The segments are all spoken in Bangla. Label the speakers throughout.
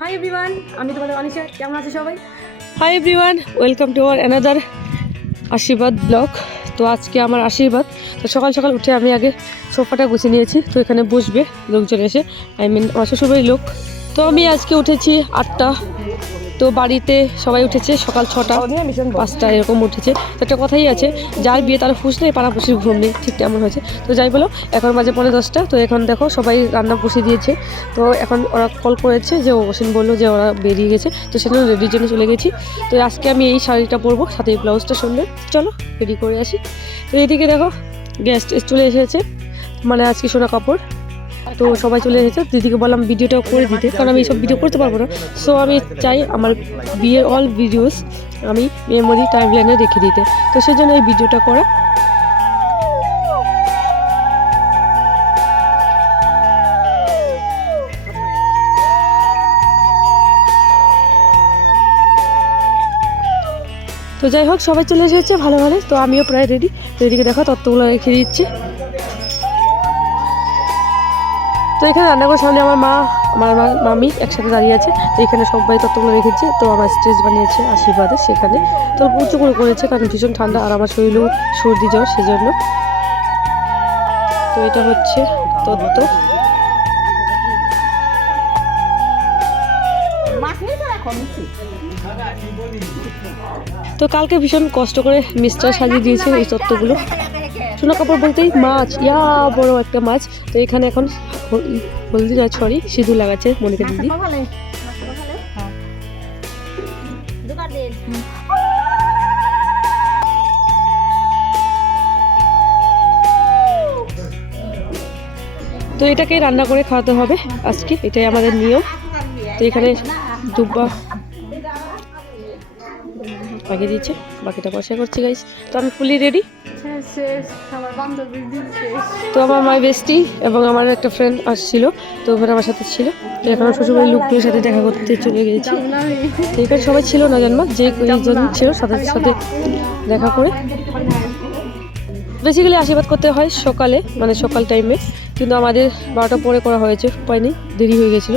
Speaker 1: হাই এভরিওয়ান আমি তোমাদের অনিশা। কেমন আছে সবাই?
Speaker 2: Hi everyone welcome to our another ashirbad blog তো আজকে আমার আশীর্বাদ। তো সকাল সকাল উঠে আমি আগে সোফাটা গুছিয়ে নিয়েছি। তো এখানে বসবে লোকজন এসে। আই মিন আমার শ্বশুরবাড়ির লোক। তো আমি আজকে উঠেছি আটটা। তো বাড়িতে সবাই উঠেছে, সকাল ছটা, পাঁচটা এরকম উঠেছে। তো একটা কথাই আছে, যার বিয়ে তার হুশ নেই, পাড়াপড়শির ঘুম নেই, ঠিক তেমন হয়েছে। তো যাই বলো, এখন বাজে পনেরো দশটা, তো এখন দেখো সবাই রান্না বসিয়ে দিয়েছে। তো এখন ওরা কল করেছে যে ওসিন বলল যে, ওরা বেরিয়ে গেছে। তো সেজন্য রেডির জন্য চলে গেছি। তো আজকে আমি এই শাড়িটা পরবো, সাথে এই ব্লাউজটা শুনলে চলো রেডি করে আসি। তো এদিকে দেখো গ্যাস চলে এসেছে। মানে আজকে সোনা কাপড়। তো সবাই চলে এসেছে। দিদিকে বললাম ভিডিওটা করে দিতে, কারণ আমি এইসব ভিডিও করতে পারব না। সো আমি চাই আমার বিয়ের অল ভিডিওস আমি মেমোরি টাইম লাইনে রেখে দিতে। তো সেই জন্য এই ভিডিওটা করা। তো যাই হোক, সবাই চলে এসেছে ভালো ভালো তো আমিও প্রায় রেডি তো এদিকে দেখো তত্ত্বগুলো রেখে দিচ্ছি। তো এখানে রান্নাঘর সামনে আমার মা, আমার মামি একসাথে দাঁড়িয়ে আছে। তো এখানে সবাই তত্ত্বগুলো রেখেছে। তো আমার স্টেজ বানিয়েছে আশীর্বাদে সেখানে। তো উঁচু করে করেছে কারণ ভীষণ ঠান্ডা আর আমার শরীরেও সর্দি জ্বর সেজন্য। তো এটা হচ্ছে তত্ত্ব। তো কালকে ভীষণ কষ্ট করে মিস্টার সাজিয়ে দিয়েছে এই তত্ত্বগুলো। সোনা কাপড় বলতেই মাছ। ইয়া, বড় একটা মাছ। তো এখানে এখন হলদি না সরি সিঁদুর লাগাচ্ছে মনিকা দিদি। তো এটাকে রান্না করে খাওয়াতে হবে আজকে এটাই আমাদের নিয়ম। তো এখানে দুব্বা আগে দিচ্ছে বাকিটা পয়সা করছি গাইস তো আমি ফুলি রেডি
Speaker 1: শেষ আমার বান্ধবীর দিন শেষ।
Speaker 2: তো আমার মাই বেস্টি এবং আমার একটা ফ্রেন্ড আসছিল তো ওখানে আমার সাথে ছিল। তো এখন শ্বশুরবাড়ির লোকগুলোর সাথে দেখা করতে চলে তো এখানে সবাই ছিল না জানবা যে কয়েকজন ছিল সাথে সাথে দেখা করে। বেসিক্যালি আশীর্বাদ করতে হয় সকালে মানে সকাল টাইমে কিন্তু আমাদের বারোটা পরে করা হয়েছে নেই দেরি হয়ে গেছিল।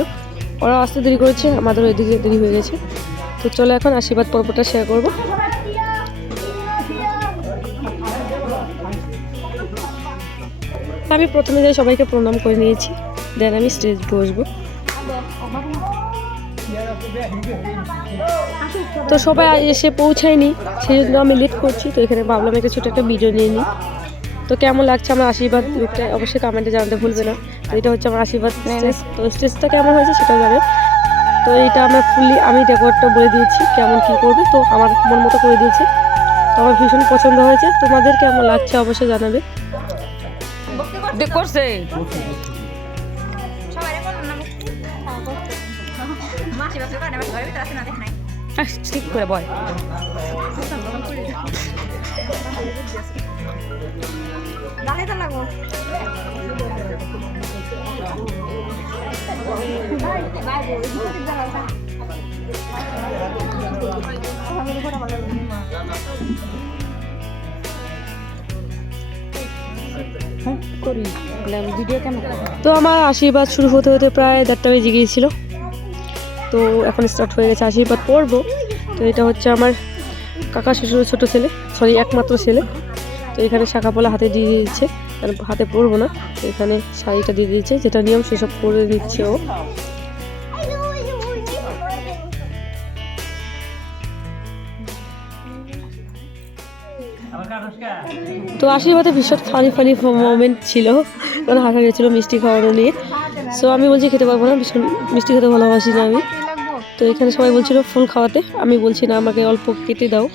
Speaker 2: ওরা আসতে দেরি করেছে আমাদেরও এদিকে দেরি হয়ে গেছে। তো চলো এখন আশীর্বাদ পর্বটা শেয়ার করব। আমি প্রথমে যাই সবাইকে প্রণাম করে নিয়েছি। দেন আমি স্টেজ বসবো। তো সবাই এসে পৌঁছায়নি সেই জন্য আমি লেট করছি। তো এখানে ভাবলাম একটা ছোটো একটা ভিডিও নিয়ে নিই। তো কেমন লাগছে আমার আশীর্বাদ লুকটা অবশ্যই কমেন্টে জানাতে ভুলবে না। তো এটা হচ্ছে আমার আশীর্বাদ স্টেজ তো স্টেজটা কেমন হয়েছে সেটাও জানে। তো এটা আমার ফুললি আমি ডেকোরটা বলে দিয়েছি কেমন কী করবে। তো আমার মন মতো করে দিয়েছে। তো আমার ভীষণ পছন্দ হয়েছে। তোমাদের কেমন লাগছে অবশ্যই জানাবে।
Speaker 3: করছে। ঠিক করে বয় করি? ভিডিও কেমন
Speaker 2: তো আমার আশীর্বাদ শুরু হতে হতে প্রায় দেড়টা বেজে গিয়েছিল। তো এখন স্টার্ট হয়ে গেছে আশীর্বাদ পড়ব তো এটা হচ্ছে আমার কাকা শ্বশুরের ছোট ছেলে সরি একমাত্র ছেলে। তো এখানে শাখা পোলা হাতে দিয়ে আর হাতে পরবো না। এখানে শাড়িটা দিয়ে দিয়েছে, যেটা নিয়ম সেসব করে দিচ্ছে ও। তো আশীর্বাদে ভীষণ ফানি ফানি মোমেন্ট ছিল। মানে হাসা গেছিল মিষ্টি খাওয়ানো নিয়ে। সো আমি বলছি খেতে পারব না, ভীষণ মিষ্টি খেতে ভালোবাসি না আমি। তো এখানে সবাই বলছিল, ফুল খাওয়াতে। আমি বলছি, না, আমাকে অল্প কেটে দাও।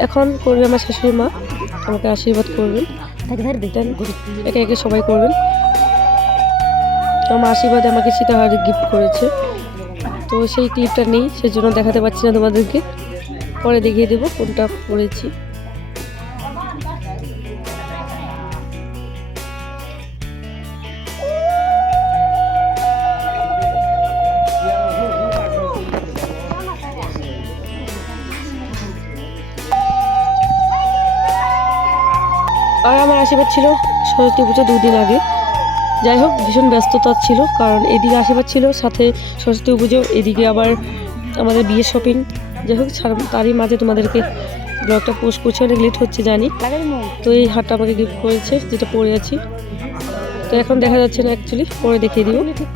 Speaker 2: এখন করবে আমার শাশুড়ি মা। আমাকে আশীর্বাদ করবেন। একে একে সবাই করবেন। আমার আশীর্বাদে আমাকে সীতাহারি গিফট করেছে। তো সেই ক্লিপটা নেই, সেজন্য দেখাতে পারছি না তোমাদেরকে। পরে দেখিয়ে দেবো কোনটা পরেছি আশীর্বাদ ছিল সরস্বতী পুজো দুদিন আগে। যাই হোক, ভীষণ ব্যস্ততা ছিল, কারণ এদিকে আশীর্বাদ ছিল, সাথে সরস্বতী পুজো, এদিকে আবার আমাদের বিয়ের শপিং যাই হোক তারই মাঝে তোমাদেরকে ব্লগটা পোস্ট করছি, অনেক লেট হচ্ছে, জানি। তো এই হারটা আমাকে গিফট করেছে, যেটা পরে আছি। তো এখন দেখা যাচ্ছে না অ্যাকচুয়ালি পরে দেখিয়ে দিব।
Speaker 3: ঠিক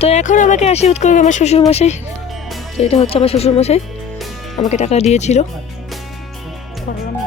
Speaker 2: তো এখন আমাকে আশীর্বাদ করবে আমার শ্বশুর মশাই তো এটা হচ্ছে আমার শ্বশুর মশাই আমাকে টাকা দিয়েছিল।
Speaker 3: করলাম না।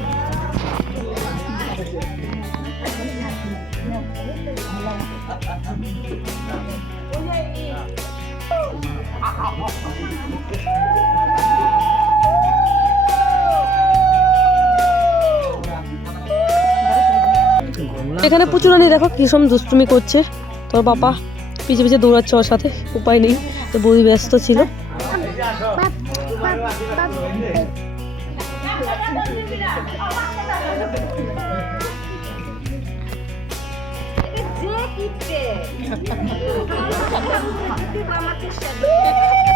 Speaker 2: এখানে পুচুরানি দেখো কীরকম দুষ্টুমি করছে তোর বাবা পিছে পিছে দৌড়াচ্ছে ওর সাথে উপায় নেই তো বই ব্যস্ত ছিল Kitty. Kitty mama t-shirt.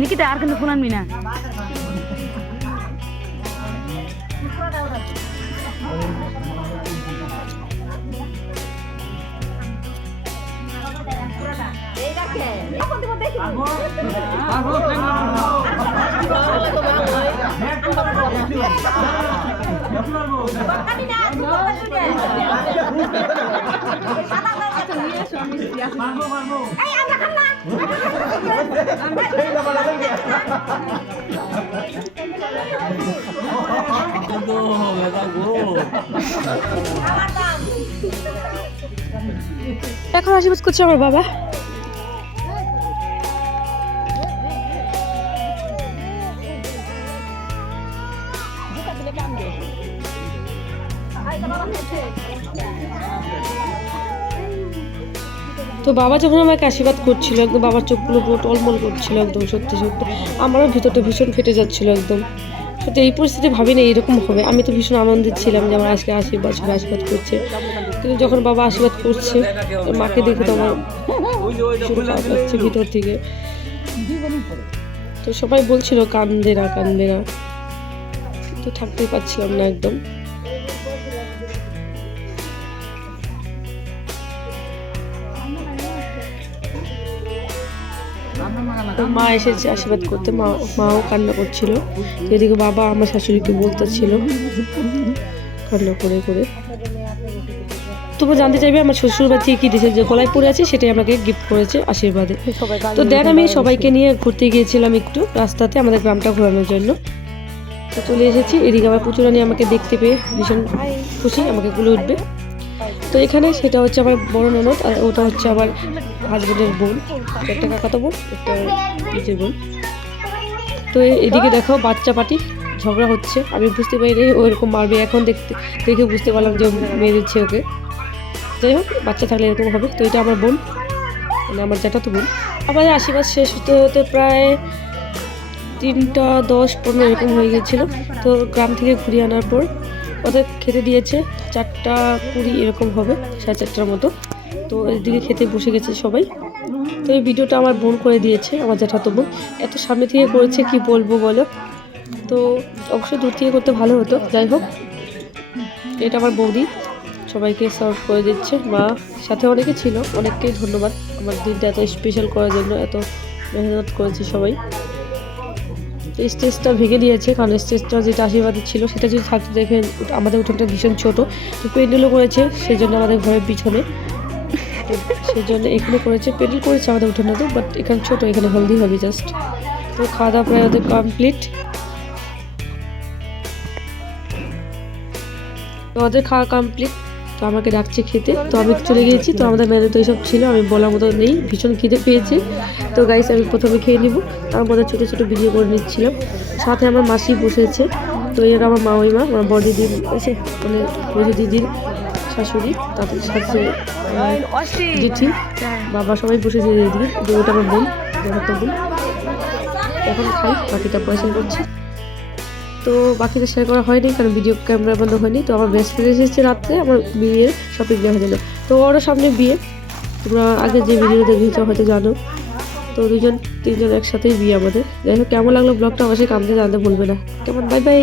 Speaker 3: Nikita আর কিন্তু ফোন আনবি না।
Speaker 2: এখন আশীর্বাদ করছে আমার বাবা। তো বাবা যখন আমাকে আশীর্বাদ করছিল একদম, বাবার চোখগুলো পুরো টলমল করছিল একদম, সত্যি সত্যি। আমারও ভিতরটা ভীষণ ফেটে যাচ্ছিল একদম। সত্যি এই পরিস্থিতি ভাবিনি এরকম হবে। আমি তো ভীষণ আনন্দিত ছিলাম যে আমার আজকে আশীর্বাদ, সবাই আশীর্বাদ করছে। কিন্তু যখন বাবা আশীর্বাদ করছে মাকে দেখে তো আমার খারাপ লাগছে ভিতর থেকে। তো সবাই বলছিল, কান্দে না কান্দে না। তো থাকতেই পারছিলাম না একদম। মা এসেছে আশীর্বাদ করতে। মা মাও কান্না করছিল। তো এদিকে বাবা আমার শাশুড়িকে বলতেছিল কান্না করে করে। তোমরা জানতে চাইবে আমার শ্বশুর বাচ্চা কি দিয়েছে যে গলায় পড়ে আছে সেটাই আমাকে গিফট করেছে আশীর্বাদে। তো দেন আমি সবাইকে নিয়ে ঘুরতে গিয়েছিলাম একটু রাস্তাতে আমাদের গ্রামটা ঘোরানোর জন্য। তো চলে এসেছি এদিকে আমার পুচুরানি আমাকে দেখতে পেয়ে ভীষণ খুশি আমাকে গুলো উঠবে। তো এখানে সেটা হচ্ছে আমার বড় ননদ আর ওটা হচ্ছে আমার হাজবেন্ডের বোন। একটা কাকাতো বোন? একটা নিজের বোন। তো এদিকে দেখো বাচ্চা পাটি, ঝগড়া হচ্ছে। আমি বুঝতে পারি রে ও এরকম মারবে। এখন দেখতে দেখে বুঝতে পারলাম যে মেরেছে ওকে। যাই হোক, বাচ্চা থাকলে এরকম হবে। তো এটা আমার বোন মানে আমার জ্যাঠাতো বোন। আমাদের আশীর্বাদ শেষ হতে হতে প্রায় তিনটা দশ পনেরো এরকম হয়ে গেছিল তো গ্রাম থেকে ঘুরিয়ে আনার পর ওদের খেতে দিয়েছে, চারটা কুড়ি এরকম হবে, সাড়ে চারটার মতো। তো এদিকে খেতে বসে গেছে সবাই। তো এই ভিডিওটা আমার বোন করে দিয়েছে, আমার জ্যাঠাতো বোন এত সামনে থেকে করেছে, কি বলব বলো? তো অবশ্যই দূর থেকে করতে ভালো হতো, যাই হোক। এটা আমার বৌদি, সবাইকে সার্ভ করে দিচ্ছে। মা সাথে অনেকে ছিল, অনেককেই ধন্যবাদ। আমার দিনটা এত স্পেশাল করার জন্য, এত মেহনত করেছে সবাই। স্টেজটা ভেঙে দিয়েছে, কারণ স্টেজটা যেটা আশীর্বাদে ছিল, সেটা যদি থাকতে দেখে আমাদের উঠোনটা ভীষণ ছোটো, তো প্যান্ডেলও করেছে সেই জন্য আমাদের ঘরের পিছনে। সেই জন্য এখানে করেছে, প্যান্ডেল করেছে আমাদের উঠোনে তো বাট এখানে ছোটো, এখানে হলদি হবে জাস্ট তো খাওয়া দাওয়া প্রায় আমাদের কমপ্লিট আমাদের খাওয়া কমপ্লিট তো আমাকে ডাকছে খেতে। তো আমি চলে গিয়েছি, তো আমাদের মেনু তো এইসব ছিল, আমি বলার মতো নেই, ভীষণ খিদে পেয়েছে। তো গাইস আমি প্রথমে খেয়ে নিব, তার মধ্যে ছোটো ছোটো ভিডিও করে নিচ্ছিলাম। সাথে আমার মাসি বসেছে, তো এর আমার মামিমা আমার বড় দিদি এসে মানে বড় দিদির শাশুড়ি, তাদের সাথে জেঠি বাবা সবাই বসেছে যে ওটা আমার বোন বোন। এখন খাই, বাকিটা পয়সা করছি। তো বাকিটা শেয়ার করা হয়নি, কারণ ভিডিও ক্যামেরা বন্ধ হয়নি। তো আমার বেস্ট ফ্রেন্ড এসেছে রাত্রে, আমার বিয়ের শপিং দেওয়া হয়ে তো ওরও সামনে বিয়ে। তোমরা আগে যে ভিডিও দেখেছ, হয়তো জানো। তো দুজন, তিনজন একসাথেই বিয়ে আমাদের। যাই হোক, কেমন লাগল ব্লগটা অবশ্যই কামতে জানতে বলবে না। কেমন? Bye bye